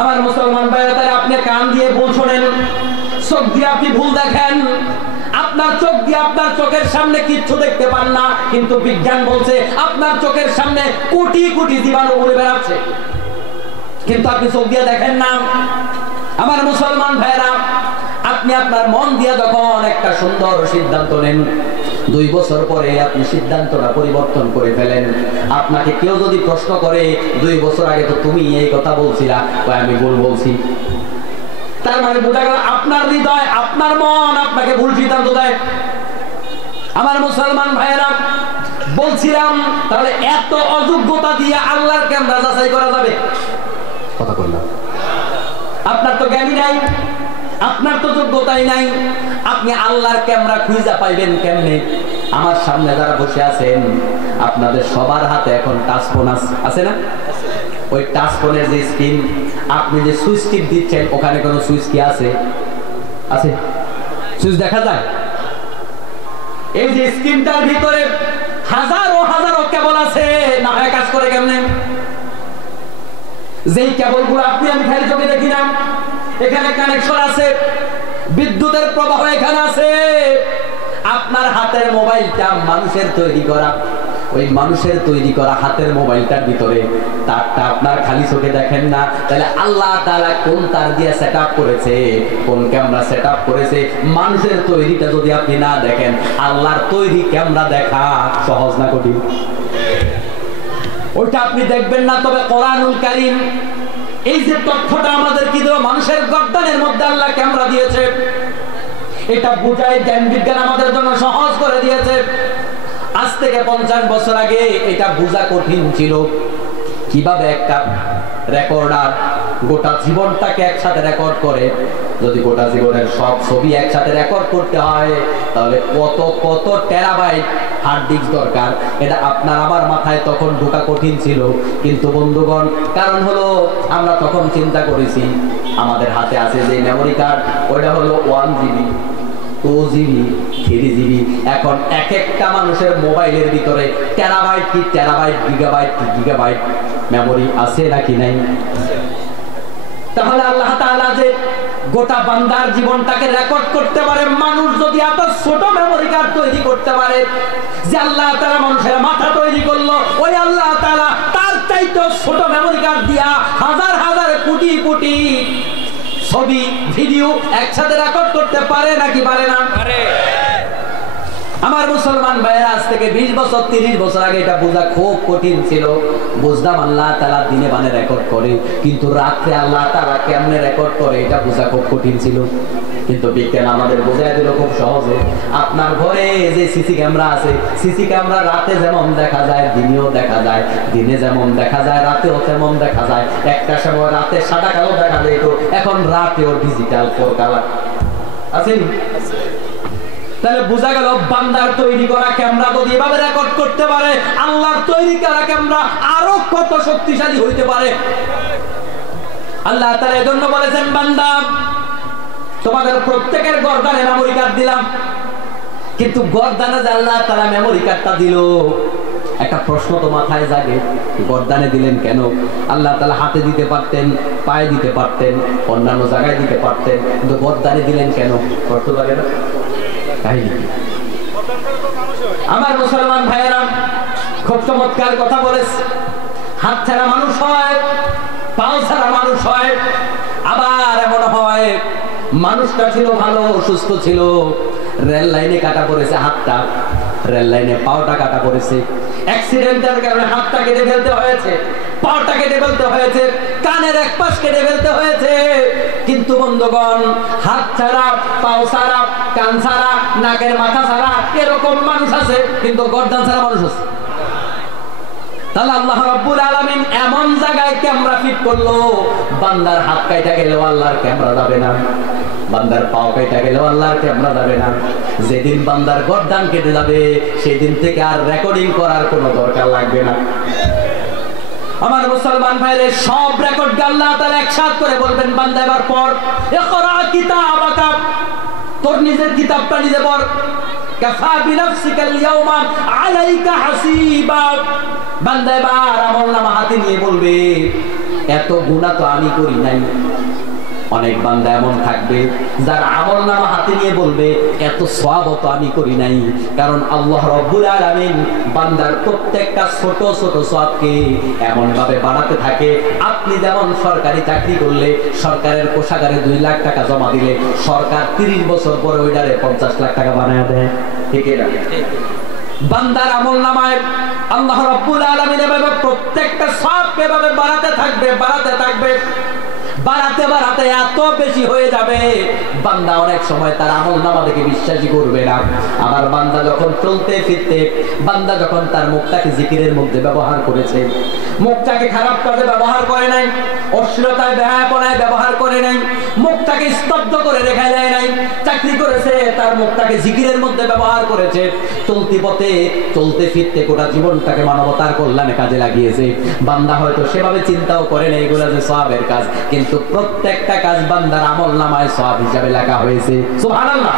আমার মুসলমান ভাইরা, তাই আপনি কান দিয়ে ভুল শোনেন, চোখ দিয়ে আপনি ভুল দেখেন। আপনার চোখ দিয়ে আপনার চোখের সামনে কিচ্ছু দেখতে পান না, কিন্তু বিজ্ঞান বলছে আপনার চোখের সামনে কোটি কোটি জীবাণু উড়ে বেড়াচ্ছে, কিন্তু আপনি চোখ দিয়ে দেখেন না। আমার মুসলমান ভাইরা, আপনি আপনার মন দিয়ে যখন একটা সুন্দর সিদ্ধান্ত নেন, 2 বছর পরে আপনি সিদ্ধান্তটা পরিবর্তন করে ফেলেন। আপনাকে কেউ যদি প্রশ্ন করে 2 বছর আগে তো তুমি এই কথা বলছিলা, আমি ভুল বলছি, তার মানে বোঝা গেল আপনার হৃদয়, আপনার মন আপনাকে ভুল সিদ্ধান্ত দেয়। আমার মুসলমান ভাইয়েরা, বলছিলাম তাহলে এত অযোগ্যতা দিয়ে আল্লাহর ক্যামেরা যাচাই করা যাবে? কথা বললাম, আপনার তো জ্ঞানী নাই, আপনার তো যোগ্যতাই নাই, আপনি আল্লাহর ক্যামেরা খুঁজে পাইবেন কেমনে? আমার সামনে যারা বসে আছেন, আপনাদের সবার হাতে এখন টাচ ফোন আছে না? ওই টাচ ফোনের যে স্ক্রিন, আপনি যে সুইচ টিপ দিচ্ছেন, ওখানে কোনো সুইচ কি আছে? আছে? সুইচ দেখা যায়? এই যে স্ক্রিনটার ভিতরে হাজারো হাজারো কেবল আছে, না হয় কাজ করে কেমনে? যেই কেবলগুলো আপনি আমি খালি চোখে দেখি না, এখানে কানেকশন আছে, বিদ্যুতের প্রবাহ এখানে আছে। আপনার হাতের মোবাইলটা মানুষের তৈরি করা, ওই মানুষের তৈরি করা হাতের মোবাইলটার ভিতরে তারটা আপনার খালি চোখে দেখেন না, তাহলে আল্লাহ তাআলা কোন তার দিয়ে সেটআপ করেছে, কোন ক্যামেরা সেটআপ করেছে, মানুষের তৈরিটা যদি আপনি না দেখেন, আল্লাহর তৈরি ক্যামেরা দেখা সহজ না কঠিন? ওইটা আপনি দেখবেন না। তবে কোরআনুল কারীম এই যে তথ্যটা আমাদের কি দিল, মানুষের গর্দানের মধ্যে আল্লাহ ক্যামেরা দিয়েছে, এটা বুঝায় জ্ঞান বিজ্ঞান আমাদের জন্য সহজ করে দিয়েছে। আজ থেকে 50 বছর আগে এটা বোঝা কঠিন ছিল, কিভাবে একটা রেকর্ডার গোটা জীবনটাকে একসাথে রেকর্ড করে। যদি গোটা জীবনের সব ছবি একসাথে রেকর্ড করতে হয়, তাহলে কত কত টেরাবাইট হার্ড ডিস্ক দরকার, এটা আপনার আমার মাথায় তখন ঢোকা কঠিন ছিল। কিন্তু বন্ধুগণ, কারণ হলো আমরা তখন চিন্তা করেছি আমাদের হাতে আছে যে মেমোরি কার্ড, ওইটা হলো 1 GB, 2 GB, 3 GB। এখন এক একটা মানুষের মোবাইলের ভিতরে টেরাবাইট কি টেরাবাইট, গিগাবাইট কি গিগাবাইট মেমোরি আছে নাকি নাই? তাহলে আল্লাহ তাআলা যে গোটা বান্দার জীবনটাকে রেকর্ড করতে পারে, মানুষ যদি এত ছোট মেমোরি কার্ড তৈরি করতে পারে, যে আল্লাহ তাআলা মানুষের মাথা তৈরি করলো, ওই আল্লাহ তাআলা তার চাইতে ছোট মেমোরি কার্ড দিয়া হাজার হাজার কোটি কোটি ছবি ভিডিও একসাথে রেকর্ড করতে পারে নাকি পারে না? পারে। আমার মুসলমান ভাইরা, আজ থেকে 20 বছর 30 বছর আগে এটা বোঝা খুব কঠিন ছিল। বুঝলাম আল্লাহ তাআলা দিনে বানে রেকর্ড করে, কিন্তু রাতে আল্লাহ তাআলা কেমনে রেকর্ড করে এটা বোঝা খুব কঠিন ছিল। কিন্তু বিজ্ঞান আমাদের বোঝায় দিল খুব সহজে। আপনার ঘরে যে সিসি ক্যামেরা আছে, সিসি ক্যামেরা রাতে যেমন দেখা যায় দিনেও দেখা যায়, দিনে যেমন দেখা যায় রাতেও তেমন দেখা যায়। একটা সময় রাতে সাদা কালো দেখা যায়, তো এখন রাতেও ডিজিটাল 4 কালার আছে। তাহলে বোঝা গেল বান্দার তৈরি করা ক্যামেরা যদি এভাবে রেকর্ড করতে পারে, আল্লাহর তৈরি করা ক্যামেরা আরো কত শক্তিশালী হইতে পারে। আল্লাহ তাআলা এজন্য বলেছেন, বান্দা তোমাদের প্রত্যেকের গর্দানে মেমোরি কার্ড দিলাম। কিন্তু গর্দানে যে আল্লাহ তাআলা মেমোরি কার্ডটা দিল, একটা প্রশ্ন তো মাথায় জাগে, গর্দানে দিলেন কেন? আল্লাহ তাআলা হাতে দিতে পারতেন, পায়ে দিতে পারতেন, অন্যান্য জায়গায় দিতে পারতেন, কিন্তু গর্দানে দিলেন কেন? প্রশ্ন জাগে না? আমার মুসলমান ভাইয়েরা, খুব চমৎকার কথা বলেছে। হাত ছাড়া মানুষ হয়, পাও ছাড়া মানুষ হয়, আবার এমন হয় মানুষটা ছিল ভালো, সুস্থ ছিল, রেল লাইনে কাটা পড়েছে হাতটা, রেল লাইনে পাওটা কাটা পড়েছে, অ্যাক্সিডেন্টের কারণে হাতটা কেটে ফেলতে হয়েছে, পাওটা কেটে ফেলতে হয়েছে, কানের এক পাশ কেটে ফেলতে হয়েছে। কিন্তু বন্ধুগণ, হাত ছাড়া, পাও ছাড়া, কান ছাড়া, নাকের মাথা ছাড়া এরকম মানুষ আছে, কিন্তু গর্দান ছাড়া মানুষ আছে। তাহলে আল্লাহ রাব্বুল আলামিন এমন জায়গায় ক্যামেরা ফিট করলো, বান্দার হাত কাটা গেলেও আল্লাহর ক্যামেরা যাবে না, বান্দার পাও কাটা গেলেও আল্লাহর ক্যামেরা যাবে না। যেদিন বান্দার গর্দান কেটে যাবে, সেদিন থেকে আর রেকর্ডিং করার কোনো দরকার লাগবে না। আমার মুসলমান ভাইরে, সব রেকর্ড আল্লাহ তাআলা একসাথে করে বলবেন, বান্দা এবার পড়, ইকরা কিতাবাকা, তোর নিজের কিতাবটা নিজে পড়, কাফা বিনাফসিকাল ইয়াওমা আলাইকা হাসিবা। বান্দা এবার আমলনামা হাতে নিয়ে বলবে, এত গুনাহ তো আমি করি নাই। অনেক বান্দা এমন থাকবে যার আমলনামা হাতে নিয়ে বলবে এত সওয়াব তো আমি করি নাই, কারণ আল্লাহ রাব্বুল আলামিন বান্দার প্রত্যেকটা ছোট ছোট সওয়াবকে এমন ভাবে বাড়াতে থাকে। আপনি যেমন সরকারি চাকরি করলে সরকারের কোষাগারে 2 লাখ টাকা জমা দিলে সরকার 30 বছর পরে ওইটারে 50 লাখ টাকা বানায় দেয়, ঠিক না? বান্দার আমলনামায় আল্লাহ রাব্বুল আলামিন এভাবে প্রত্যেকটা সওয়াবকে এভাবে বাড়াতে থাকবে, বাড়াতে থাকবে, বাড়াতে বাড়াতে এত বেশি হয়ে যাবে বান্দা অনেক সময় তার আমলনামা দেখে বিশ্বাসই করবে না। আবার বান্দা যখন চলতে ফিরতে, বান্দা যখন তার মুখটাকে জিকিরের মধ্যে ব্যবহার করেছে, মুখটাকে খারাপ কাজে ব্যবহার করে নাই, অশ্লীলতায় বেহায়াপনায় ব্যবহার করে নাই, মুখটাকে স্তব্ধ করে রেখে দেয় নাই, চাকরি করেছে তার মুখটাকে জিকিরের মধ্যে ব্যবহার করেছে, চলতি পথে চলতে ফিরতে গোটা জীবনটাকে মানবতার কল্যাণে কাজে লাগিয়েছে। বান্দা হয়তো সেভাবে চিন্তাও করে না এগুলা যে সওয়াবের কাজ, কিন্তু প্রত্যেকটা কাজ বান্দার আমলনামায় সওয়াব হিসাবে লেখা হয়েছে। সুবহানাল্লাহ।